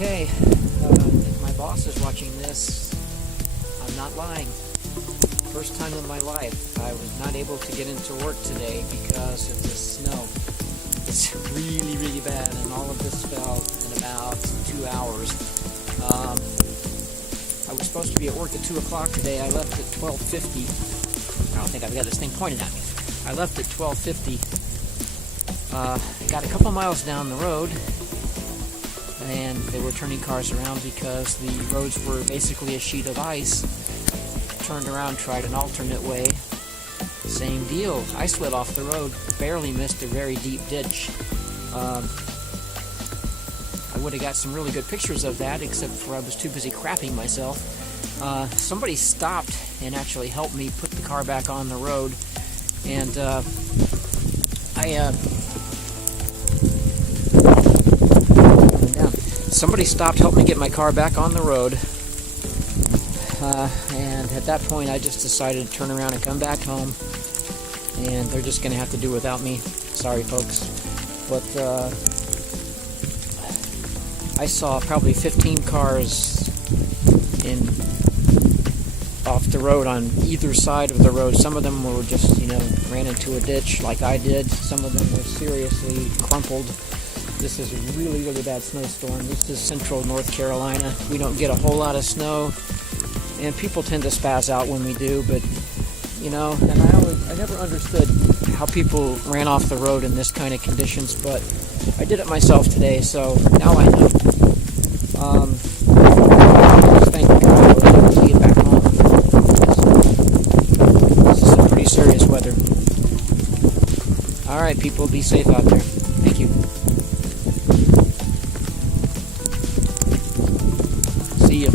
Okay, if my boss is watching this, I'm not lying. First time in my life, I was not able to get into work today because of this snow. It's really, really bad, and all of this fell in about 2 hours. I was supposed to be at work at 2 o'clock today. I left at 12:50. I don't think I've got this thing pointed at me. I left at 12:50. Got a couple miles down the road, and they were turning cars around because the roads were basically a sheet of ice. Turned around, tried an alternate way. Same deal. I slid off the road, barely missed a very deep ditch. I would have got some really good pictures of that, except for I was too busy crapping myself. Somebody stopped and actually helped me put the car back on the road, and somebody stopped, helped me get my car back on the road, and at that point I just decided to turn around and come back home, and they're just going to have to do without me. Sorry, folks. But I saw probably 15 cars off the road on either side of the road. Some of them were just, ran into a ditch like I did. Some of them were seriously crumpled. This is a really, really bad snowstorm. This is central North Carolina. We don't get a whole lot of snow, and people tend to spaz out when we do, but, and I never understood how people ran off the road in this kind of conditions, but I did it myself today, so now I know. Just thank God I was able to get back home. This is some pretty serious weather. All right, people, be safe out there. Thank you. See you.